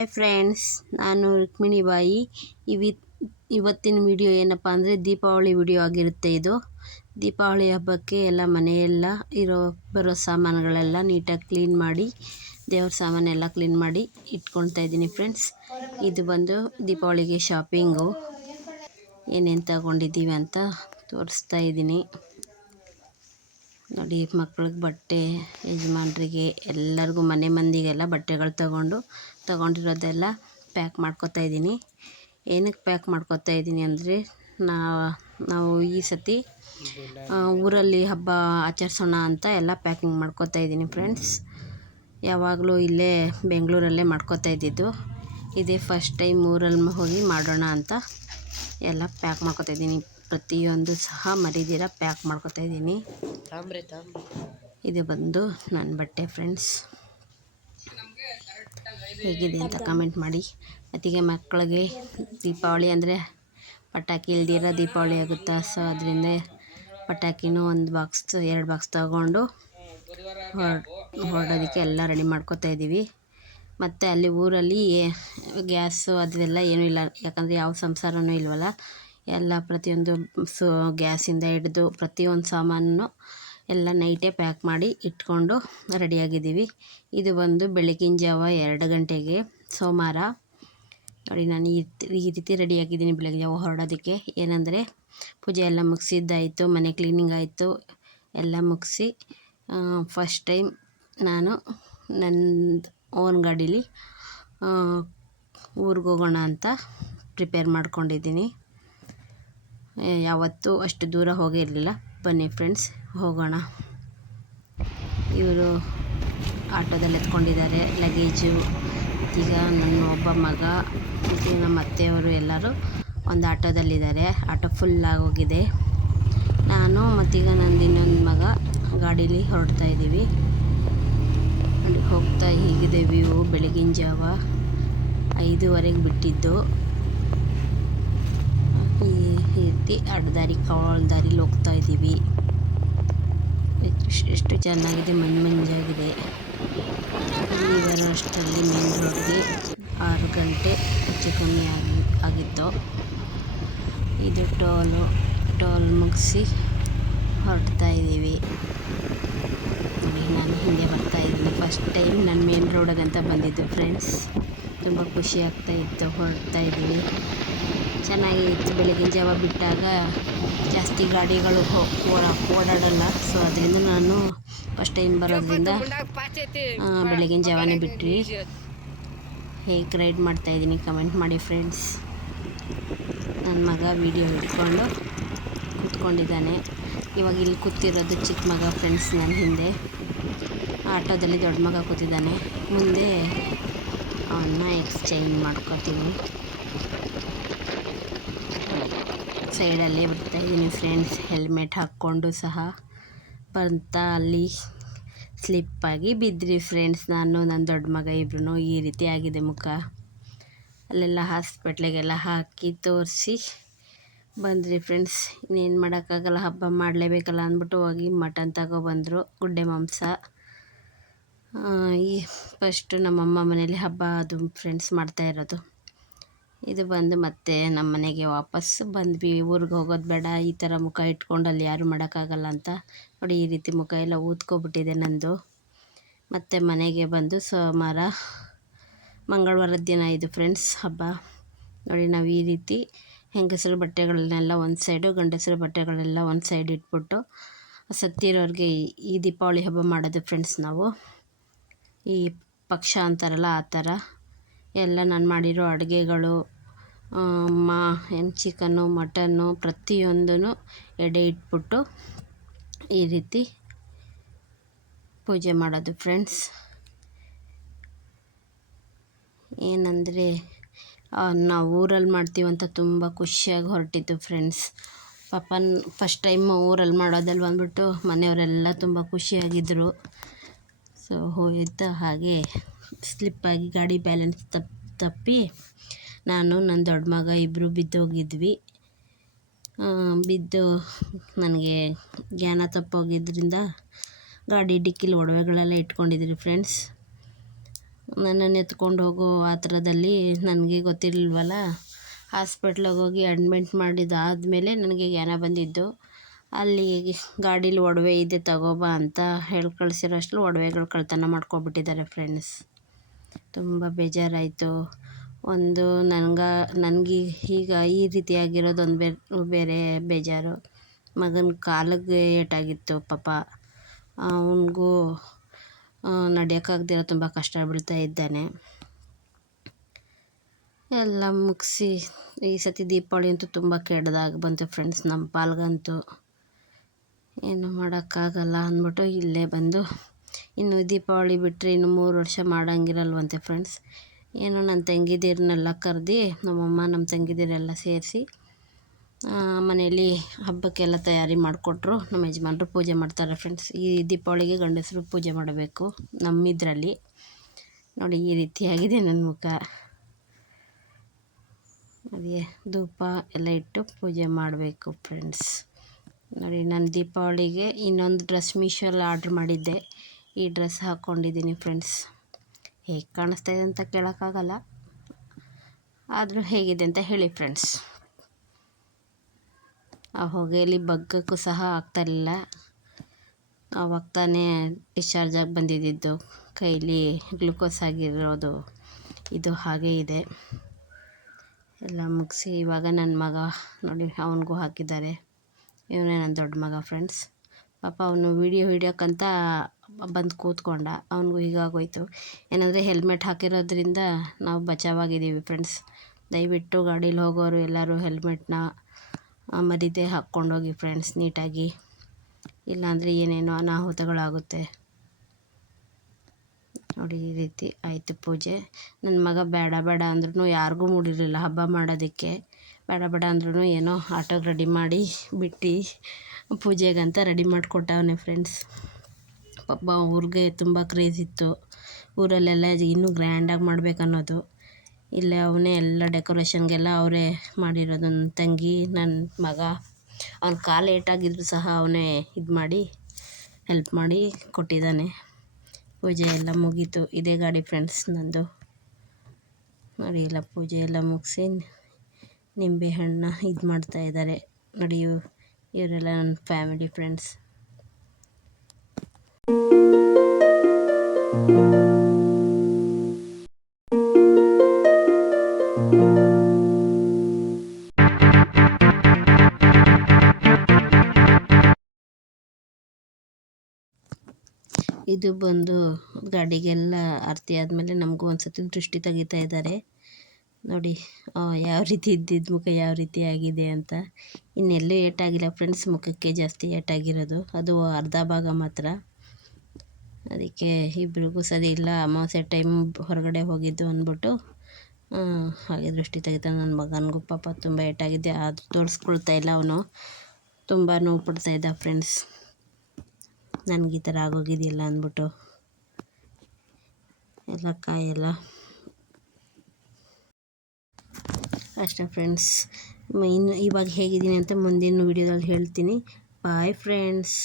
Hi friends, ನಾನು ರುಕ್ಮಿಣಿ ಬಾಯಿ. ಇವತ್ತಿನ ವಿಡಿಯೋ ಏನಪ್ಪ ಅಂದರೆ ದೀಪಾವಳಿ ವಿಡಿಯೋ ಆಗಿರುತ್ತೆ. ಇದು ದೀಪಾವಳಿ ಹಬ್ಬಕ್ಕೆ ಎಲ್ಲ ಮನೆಯೆಲ್ಲ ಬರೋ ಸಾಮಾನುಗಳೆಲ್ಲ ನೀಟಾಗಿ ಕ್ಲೀನ್ ಮಾಡಿ, ದೇವ್ರ ಸಾಮಾನೆಲ್ಲ ಕ್ಲೀನ್ ಮಾಡಿ ಇಟ್ಕೊಳ್ತಾ ಇದ್ದೀನಿ ಫ್ರೆಂಡ್ಸ್. ಇದು ಬಂದು ದೀಪಾವಳಿಗೆ ಶಾಪಿಂಗು ಏನೇನು ತಗೊಂಡಿದ್ದೀವಿ ಅಂತ ತೋರಿಸ್ತಾ ಇದ್ದೀನಿ ನೋಡಿ. ಮಕ್ಳಿಗೆ ಬಟ್ಟೆ, ಯಜಮಾನ್ರಿಗೆ ಎಲ್ಲರಿಗೂ ಮನೆ ಮಂದಿಗೆಲ್ಲ ಬಟ್ಟೆಗಳು ತಗೊಂಡಿರೋದೆಲ್ಲ ಪ್ಯಾಕ್ ಮಾಡ್ಕೊತಾ ಇದ್ದೀನಿ. ಏನಕ್ಕೆ ಪ್ಯಾಕ್ ಮಾಡ್ಕೊತಾ ಇದ್ದೀನಿ ಅಂದರೆ ನಾವು ಈ ಸತಿ ಊರಲ್ಲಿ ಹಬ್ಬ ಆಚರಿಸೋಣ ಅಂತ ಎಲ್ಲ ಪ್ಯಾಕಿಂಗ್ ಮಾಡ್ಕೊತಾ ಇದ್ದೀನಿ ಫ್ರೆಂಡ್ಸ್. ಯಾವಾಗಲೂ ಇಲ್ಲೇ ಬೆಂಗಳೂರಲ್ಲೇ ಮಾಡ್ಕೊತಾ ಇದ್ದಿದ್ದು, ಇದೇ ಫಸ್ಟ್ ಟೈಮ್ ಊರಲ್ಲಿ ಹೋಗಿ ಮಾಡೋಣ ಅಂತ ಎಲ್ಲ ಪ್ಯಾಕ್ ಮಾಡ್ಕೊತಾ ಇದ್ದೀನಿ. ಪ್ರತಿಯೊಂದು ಸಹ ಮರಿದಿರ ಪ್ಯಾಕ್ ಮಾಡ್ಕೊತಾ ಇದ್ದೀನಿ. ಇದು ಬಂದು ನನ್ನ ಬಟ್ಟೆ ಫ್ರೆಂಡ್ಸ್. ಹೇಗಿದೆ ಅಂತ ಕಮೆಂಟ್ ಮಾಡಿ. ಮತ್ತೀಗ ಮಕ್ಕಳಿಗೆ ದೀಪಾವಳಿ ಅಂದರೆ ಪಟಾಕಿ ಇಲ್ದಿರೋ ದೀಪಾವಳಿ ಆಗುತ್ತಾ, ಸೊ ಅದರಿಂದ ಪಟಾಕಿನೂ 1 ಬಾಕ್ಸ್ 2 ಬಾಕ್ಸ್ ತಗೊಂಡು ಹೊರಡೋದಕ್ಕೆ ಎಲ್ಲ ರೆಡಿ ಮಾಡ್ಕೊತಾ ಇದ್ದೀವಿ. ಮತ್ತು ಅಲ್ಲಿ ಊರಲ್ಲಿ ಗ್ಯಾಸು ಅದೆಲ್ಲ ಏನೂ ಇಲ್ಲ, ಯಾಕಂದರೆ ಯಾವ ಸಂಸಾರನೂ ಇಲ್ವಲ್ಲ. ಎಲ್ಲ ಪ್ರತಿಯೊಂದು ಗ್ಯಾಸಿಂದ ಹಿಡಿದು ಪ್ರತಿಯೊಂದು ಸಾಮಾನು ಎಲ್ಲ ನೈಟೇ ಪ್ಯಾಕ್ ಮಾಡಿ ಇಟ್ಕೊಂಡು ರೆಡಿಯಾಗಿದ್ದೀವಿ. ಇದು ಬಂದು ಬೆಳಗಿನ ಜಾವ 2 ಗಂಟೆಗೆ ಸೋಮವಾರ ನೋಡಿ. ನಾನು ಈ ರೀತಿ ರೆಡಿಯಾಗಿದ್ದೀನಿ ಬೆಳಗಿನ ಜಾವ ಹೊರಡೋದಕ್ಕೆ. ಏನಂದರೆ ಪೂಜೆ ಎಲ್ಲ ಮುಗಿಸಿದ್ದಾಯಿತು, ಮನೆ ಕ್ಲೀನಿಂಗ್ ಆಯಿತು, ಎಲ್ಲ ಮುಗಿಸಿ ಫಸ್ಟ್ ಟೈಮ್ ನಾನು ನನ್ನ ಓನ್ ಗಾಡೀಲಿ ಊರಿಗೆ ಹೋಗೋಣ ಅಂತ ಪ್ರಿಪೇರ್ ಮಾಡ್ಕೊಂಡಿದ್ದೀನಿ. ಯಾವತ್ತೂ ಅಷ್ಟು ದೂರ ಹೋಗಿರಲಿಲ್ಲ. ಬನ್ನಿ ಫ್ರೆಂಡ್ಸ್ ಹೋಗೋಣ. ಇವರು ಆಟೋದಲ್ಲಿ ಎತ್ಕೊಂಡಿದ್ದಾರೆ ಲಗೇಜು. ಈಗ ನನ್ನ ಒಬ್ಬ ಮಗ ಮತ್ತು ನಮ್ಮ ಅತ್ತೆಯವರು ಎಲ್ಲರೂ ಒಂದು ಆಟೋದಲ್ಲಿದ್ದಾರೆ. ಆಟೋ ಫುಲ್ಲಾಗೋಗಿದೆ. ನಾನು ಮತ್ತೀಗ ನಂದು ಇನ್ನೊಂದು ಮಗ ಗಾಡೀಲಿ ಹೊರಡ್ತಾ ಇದ್ದೀವಿ. ಹೋಗ್ತಾ ಹೀಗಿದೆ ವ್ಯೂ. ಬೆಳಗಿನ ಜಾವ 5:15 ಬಿಟ್ಟಿದ್ದು. ಈ ರೀತಿ ಅಡ್ಡದಾರಿ ಕಾವಲ್ ದಾರಿಲಿ ಹೋಗ್ತಾ ಇದ್ದೀವಿ. ಎಷ್ಟು ಚೆನ್ನಾಗಿದೆ, ಮಂಜಾಗಿದೆ. ಇಲ್ಲಿ ಬರೋ ಅಷ್ಟರಲ್ಲಿ ಮೇನ್ ರೋಡ್ಗೆ 6 ಗಂಟೆ ಹೆಚ್ಚು ಕಮ್ಮಿ ಆಗಿತ್ತು. ಇದು ಟೋಲ್ ಮುಗಿಸಿ ಹೊರಡ್ತಾ ಇದ್ದೀವಿ ನೋಡಿ. ನಾನು ಹಿಂದೆ ಬರ್ತಾ ಇದ್ದೀನಿ. ಫಸ್ಟ್ ಟೈಮ್ ನಾನು ಮೇನ್ ರೋಡಿಗಂತ ಬಂದಿದ್ದು ಫ್ರೆಂಡ್ಸ್. ತುಂಬ ಖುಷಿ ಆಗ್ತಾಯಿತ್ತು. ಹೊರಡ್ತಾ ಇದ್ದೀವಿ. ಚೆನ್ನಾಗಿತ್ತು. ಬೆಳಗಿನ ಜಾವ ಬಿಟ್ಟಾಗ ಜಾಸ್ತಿ ಗಾಡಿಗಳು ಓಡಾಡಲ್ಲ, ಸೊ ಅದರಿಂದ ನಾನು ಫಸ್ಟ್ ಟೈಮ್ ಬರೋದ್ರಿಂದ ಬೆಳಗಿನ ಜಾವನೇ ಬಿಟ್ವಿ. ಹೇಗೆ ರೈಡ್ ಮಾಡ್ತಾಯಿದ್ದೀನಿ ಕಮೆಂಟ್ ಮಾಡಿ ಫ್ರೆಂಡ್ಸ್. ನನ್ನ ಮಗ ವಿಡಿಯೋ ಹಿಡ್ಕೊಂಡು ಕೂತ್ಕೊಂಡಿದ್ದಾನೆ. ಇವಾಗ ಇಲ್ಲಿ ಕೂತಿರೋದು ಚಿಕ್ಕ ಮಗ ಫ್ರೆಂಡ್ಸ್. ನನ್ನ ಹಿಂದೆ ಆಟೋದಲ್ಲಿ ದೊಡ್ಡ ಮಗ ಕೂತಿದ್ದಾನೆ. ಮುಂದೆ ಅವನ್ನ ಎಕ್ಸ್ಚೇಂಜ್ ಮಾಡ್ಕೊತೀನಿ. ಸೈಡಲ್ಲೇ ಬರ್ತಾಯಿದ್ದೀನಿ ಫ್ರೆಂಡ್ಸ್. ಹೆಲ್ಮೆಟ್ ಹಾಕ್ಕೊಂಡು ಸಹ ಬರ್ತಾ ಅಲ್ಲಿ ಸ್ಲಿಪ್ಪಾಗಿ ಬಿದ್ದಿರಿ ಫ್ರೆಂಡ್ಸ್. ನಾನು ನನ್ನ ದೊಡ್ಡ ಮಗ ಇಬ್ಬರೂ ಈ ರೀತಿ ಆಗಿದೆ ಮುಖ. ಅಲ್ಲೆಲ್ಲ ಹಾಸ್ಪಿಟ್ಲಿಗೆಲ್ಲ ಹಾಕಿ ತೋರಿಸಿ ಬಂದ್ರಿ ಫ್ರೆಂಡ್ಸ್. ಇನ್ನೇನು ಮಾಡೋಕ್ಕಾಗಲ್ಲ, ಹಬ್ಬ ಮಾಡಲೇಬೇಕಲ್ಲ ಅಂದ್ಬಿಟ್ಟು ಹೋಗಿ ಮಟನ್ ತಗೊಬಂದರು, ಗುಡ್ಡೆ ಮಾಂಸ. ಈ ಫಸ್ಟು ನಮ್ಮಮ್ಮ ಮನೇಲಿ ಹಬ್ಬ ಅದು ಫ್ರೆಂಡ್ಸ್ ಮಾಡ್ತಾಯಿರೋದು. ಇದು ಬಂದು ಮತ್ತೆ ನಮ್ಮ ಮನೆಗೆ ವಾಪಸ್ ಬಂದ್ವಿ. ಊರಿಗೆ ಹೋಗೋದು ಬೇಡ, ಈ ಥರ ಮುಖ ಇಟ್ಕೊಂಡು ಅಲ್ಲಿ ಯಾರೂ ಮಾಡೋಕ್ಕಾಗಲ್ಲ ಅಂತ ನೋಡಿ. ಈ ರೀತಿ ಮುಖ ಎಲ್ಲ ಊದ್ಕೊಬಿಟ್ಟಿದೆ ನಂದು. ಮತ್ತು ಮನೆಗೆ ಬಂದು ಮಂಗಳವಾರದ ದಿನ ಇದು ಫ್ರೆಂಡ್ಸ್ ಹಬ್ಬ ನೋಡಿ. ನಾವು ಈ ರೀತಿ ಹೆಂಗಸರು ಬಟ್ಟೆಗಳನ್ನೆಲ್ಲ ಒಂದು ಸೈಡು, ಗಂಡಸರು ಬಟ್ಟೆಗಳೆಲ್ಲ ಒಂದು ಸೈಡ್ ಇಟ್ಬಿಟ್ಟು ಸತ್ತಿರೋರಿಗೆ ಈ ದೀಪಾವಳಿ ಹಬ್ಬ ಮಾಡೋದು ಫ್ರೆಂಡ್ಸ್. ನಾವು ಈ ಪಕ್ಷ ಅಂತಾರಲ್ಲ ಆ ಥರ ಎಲ್ಲ ನಾನು ಮಾಡಿರೋ ಅಡುಗೆಗಳು, ಚಿಕನ್ನು, ಮಟನ್ನು ಪ್ರತಿಯೊಂದೂ ಎಡೆ ಇಟ್ಬಿಟ್ಟು ಈ ರೀತಿ ಪೂಜೆ ಮಾಡೋದು ಫ್ರೆಂಡ್ಸ್. ಏನಂದರೆ ನಾವು ಊರಲ್ಲಿ ಮಾಡ್ತೀವಂತ ತುಂಬ ಖುಷಿಯಾಗಿ ಹೊರಟಿದ್ದು ಫ್ರೆಂಡ್ಸ್. ಪಾಪ ಫಸ್ಟ್ ಟೈಮ್ ಊರಲ್ಲಿ ಮಾಡೋದಲ್ಲಿ ಬಂದ್ಬಿಟ್ಟು ಮನೆಯವರೆಲ್ಲ ತುಂಬ ಖುಷಿಯಾಗಿದ್ದರು. ಸೊ ಹೋಯ್ತು ಹಾಗೆ ಸ್ಲಿಪ್ಪಾಗಿ ಗಾಡಿ ಬ್ಯಾಲೆನ್ಸ್ ತಪ್ಪಿ ನಾನು ನನ್ನ ದೊಡ್ಡ ಮಗ ಇಬ್ಬರು ಬಿದ್ದೋಗಿದ್ವಿ. ಬಿದ್ದು ನನಗೆ ಜ್ಞಾನ ತಪ್ಪೋಗಿದ್ದರಿಂದ ಗಾಡಿ ಡಿಕ್ಕಿಲಿ ಒಡವೆಗಳೆಲ್ಲ ಇಟ್ಕೊಂಡಿದ್ರಿ ಫ್ರೆಂಡ್ಸ್. ನನ್ನನ್ನು ಎತ್ಕೊಂಡು ಹೋಗೋ ಆ ಥರದಲ್ಲಿ ನನಗೆ ಗೊತ್ತಿರಲಿಲ್ವಲ್ಲ. ಹಾಸ್ಪಿಟ್ಲಿಗೆ ಹೋಗಿ ಅಡ್ಮಿಟ್ ಮಾಡಿದ್ದಾದಮೇಲೆ ನನಗೆ ಜ್ಞಾನ ಬಂದಿದ್ದು. ಅಲ್ಲಿ ಗಾಡೀಲಿ ಒಡವೆ ಇದೆ ತಗೋಬಾ ಅಂತ ಹೇಳಿ ಕಳಿಸಿರೋ ಅಷ್ಟರಲ್ಲಿ ಒಡವೆಗಳು ಕಳ್ತನ ಮಾಡ್ಕೊಬಿಟ್ಟಿದ್ದಾರೆ ಫ್ರೆಂಡ್ಸ್. ತುಂಬ ಬೇಜಾರಾಯಿತು. ಒಂದು ನನಗೆ ಈಗ ಈ ರೀತಿಯಾಗಿರೋದೊಂದು ಬೇರೆ ಬೇಜಾರು. ಮಗನ ಕಾಲಿಗೆ ಏಟಾಗಿತ್ತು ಪಾಪ. ಅವನಿಗೂ ನಡೆಯೋಕ್ಕಾಗ್ದಿರೋ ತುಂಬ ಕಷ್ಟ ಬೀಳ್ತಾ ಇದ್ದಾನೆ. ಎಲ್ಲ ಮುಗಿಸಿ ಈ ಸತಿ ದೀಪಾವಳಿ ಅಂತೂ ತುಂಬ ಕೆಟ್ಟದಾಗಿ ಬಂತು ಫ್ರೆಂಡ್ಸ್. ನಮ್ಮ ಪಾಲ್ಗಂತೂ ಏನು ಮಾಡೋಕ್ಕಾಗಲ್ಲ ಅಂದ್ಬಿಟ್ಟು ಇಲ್ಲೇ ಬಂದು ಇನ್ನು ದೀಪಾವಳಿ ಬಿಟ್ಟರೆ ಇನ್ನು 3 ವರ್ಷ ಮಾಡೋಂಗಿರಲ್ವಂತೆ ಫ್ರೆಂಡ್ಸ್. ಏನೋ ನನ್ನ ತಂಗಿದಿರನ್ನೆಲ್ಲ ಕರೆದು ನಮ್ಮಮ್ಮ ನಮ್ಮ ತಂಗಿದಿರೆಲ್ಲ ಸೇರಿಸಿ ಮನೆಯಲ್ಲಿ ಹಬ್ಬಕ್ಕೆಲ್ಲ ತಯಾರಿ ಮಾಡಿಕೊಟ್ರು. ನಮ್ಮ ಯಜಮಾನ್ರು ಪೂಜೆ ಮಾಡ್ತಾರೆ ಫ್ರೆಂಡ್ಸ್. ಈ ದೀಪಾವಳಿಗೆ ಗಂಡಸರು ಪೂಜೆ ಮಾಡಬೇಕು ನಮ್ಮಿದ್ರಲ್ಲಿ. ನೋಡಿ ಈ ರೀತಿಯಾಗಿದೆ ನನ್ನ ಮುಖ. ಅದೇ ಧೂಪ ಎಲ್ಲ ಇಟ್ಟು ಪೂಜೆ ಮಾಡಬೇಕು ಫ್ರೆಂಡ್ಸ್. ನೋಡಿ ನಾನು ದೀಪಾವಳಿಗೆ ಇನ್ನೊಂದು ಡ್ರೆಸ್ ಮೀಶೋಲ್ಲಿ ಆರ್ಡ್ರ್ ಮಾಡಿದ್ದೆ. ಈ ಡ್ರೆಸ್ ಹಾಕ್ಕೊಂಡಿದ್ದೀನಿ ಫ್ರೆಂಡ್ಸ್. ಹೇಗೆ ಕಾಣಿಸ್ತಾ ಇದೆ ಅಂತ ಕೇಳೋಕ್ಕಾಗಲ್ಲ, ಆದರೂ ಹೇಗಿದೆ ಅಂತ ಹೇಳಿ ಫ್ರೆಂಡ್ಸ್. ಆ ಹೊಗೆಯಲ್ಲಿ ಬಗ್ಗಕ್ಕೂ ಸಹ ಆಗ್ತಾಯಿರಲಿಲ್ಲ. ಆವಾಗ ತಾನೇ ಡಿಸ್ಚಾರ್ಜ್ ಆಗಿ ಬಂದಿದ್ದು ಕೈಲಿ ಗ್ಲುಕೋಸ್ ಆಗಿರೋದು ಇದು ಹಾಗೇ ಇದೆ. ಎಲ್ಲ ಮುಗಿಸಿ ಇವಾಗ ನನ್ನ ಮಗ ನೋಡಿ ಅವನಿಗೂ ಹಾಕಿದ್ದಾರೆ. ಇವನೇ ನನ್ನ ದೊಡ್ಡ ಮಗ ಫ್ರೆಂಡ್ಸ್. ಪಾಪ ಅವನು ವೀಡಿಯೋ ಹಿಡಿಯೋಕ್ಕಂತ ಬಂದು ಕೂತ್ಕೊಂಡ. ಅವನಿಗೂ ಹೀಗಾಗೋಯ್ತು. ಏನಂದರೆ ಹೆಲ್ಮೆಟ್ ಹಾಕಿರೋದ್ರಿಂದ ನಾವು ಬಚಾವಾಗಿದ್ದೀವಿ ಫ್ರೆಂಡ್ಸ್. ದಯವಿಟ್ಟು ಗಾಡೀಲಿ ಹೋಗೋರು ಎಲ್ಲರೂ ಹೆಲ್ಮೆಟ್ನ ಮರೀದೆ ಹಾಕ್ಕೊಂಡೋಗಿ ಫ್ರೆಂಡ್ಸ್ ನೀಟಾಗಿ. ಇಲ್ಲಾಂದರೆ ಏನೇನೋ ಅನಾಹುತಗಳಾಗುತ್ತೆ. ನೋಡಿ ಈ ರೀತಿ ಆಯಿತು ಪೂಜೆ. ನನ್ನ ಮಗ ಬೇಡ ಬೇಡ ಅಂದ್ರೂ ಯಾರಿಗೂ ಮೂಡಿರಲಿಲ್ಲ ಹಬ್ಬ ಮಾಡೋದಕ್ಕೆ. ಬೇಡ ಬೇಡ ಅಂದ್ರೂ ಏನೋ ಆಟೋಗೆ ರೆಡಿ ಮಾಡಿ ಬಿಟ್ಟು ಪೂಜೆಗಂತ ರೆಡಿ ಮಾಡಿಕೊಟ್ಟವನೇ ಫ್ರೆಂಡ್ಸ್. ಪಾಪ ಅವ್ರಿಗೆ ತುಂಬ ಕ್ರೇಜ್ ಇತ್ತು ಊರಲ್ಲೆಲ್ಲ ಇನ್ನೂ ಗ್ರ್ಯಾಂಡಾಗಿ ಮಾಡಬೇಕನ್ನೋದು. ಇಲ್ಲೇ ಅವನೇ ಎಲ್ಲ ಡೆಕೋರೇಷನ್ಗೆಲ್ಲ ಅವರೇ ಮಾಡಿರೋದು. ನನ್ನ ತಂಗಿ ನನ್ನ ಮಗ ಅವ್ನ ಕಾಲು ಏಟಾಗಿದ್ರು ಸಹ ಅವನೇ ಇದು ಮಾಡಿ ಹೆಲ್ಪ್ ಮಾಡಿ ಕೊಟ್ಟಿದ್ದಾನೆ. ಪೂಜೆ ಎಲ್ಲ ಮುಗೀತು. ಇದೇ ಗಾಡಿ ಫ್ರೆಂಡ್ಸ್ ನಂದು. ನೋಡಿ ಎಲ್ಲ ಪೂಜೆ ಎಲ್ಲ ಮುಗಿಸಿ ನಿಂಬೆಹಣ್ಣು ಇದು ಮಾಡ್ತಾಯಿದ್ದಾರೆ ನೋಡಿ. ಇವರೆಲ್ಲ ನನ್ನ ಫ್ಯಾಮಿಲಿ ಫ್ರೆಂಡ್ಸ್. ಇದು ಬಂದು ಗಾಡಿಗೆಲ್ಲ ಆರತಿ ಆದಮೇಲೆ ನಮಗೂ ಒಂದು ಸತಿ ದೃಷ್ಟಿ ತೆಗಿತಾ ಇದ್ದಾರೆ ನೋಡಿ. ಯಾವ ರೀತಿ ಇದ್ದಿದ್ದು ಮುಖ ಯಾವ ರೀತಿ ಆಗಿದೆ ಅಂತ. ಇನ್ನೆಲ್ಲೂ ಏಟಾಗಿಲ್ಲ ಫ್ರೆಂಡ್ಸ್, ಮುಖಕ್ಕೆ ಜಾಸ್ತಿ ಏಟಾಗಿರೋದು. ಅದು ಅರ್ಧ ಭಾಗ ಮಾತ್ರ. ಅದಕ್ಕೆ ಇಬ್ರಿಗೂ ಸರಿ ಇಲ್ಲ, ಅಮಾವಾಸ್ಯೆ ಟೈಮ್ ಹೊರಗಡೆ ಹೋಗಿದ್ದು ಅಂದ್ಬಿಟ್ಟು ಹಾಗೆ ದೃಷ್ಟಿ ತೆಗಿತಾನೆ. ನನ್ನ ಮಗನಿಗೂ ಪಾಪ ತುಂಬ ಏಟಾಗಿದೆ, ಆದರೂ ತೋರಿಸ್ಕೊಳ್ತಾ ಇಲ್ಲ. ಅವನು ತುಂಬ ನೋವು ಪಡ್ತಾಯಿದ್ದ ಫ್ರೆಂಡ್ಸ್. ನನಗೆ ಈ ಥರ ಆಗೋಗಿದೆಯಲ್ಲ ಅಂದ್ಬಿಟ್ಟು ಎಲ್ಲ ಕಾಯೆಲ್ಲ ಅಷ್ಟೇ ಫ್ರೆಂಡ್ಸ್. ಇನ್ನು ಇವಾಗ ಹೇಗಿದ್ದೀನಿ ಅಂತ ಮುಂದಿನ ವೀಡಿಯೋದಲ್ಲಿ ಹೇಳ್ತೀನಿ. Bye friends.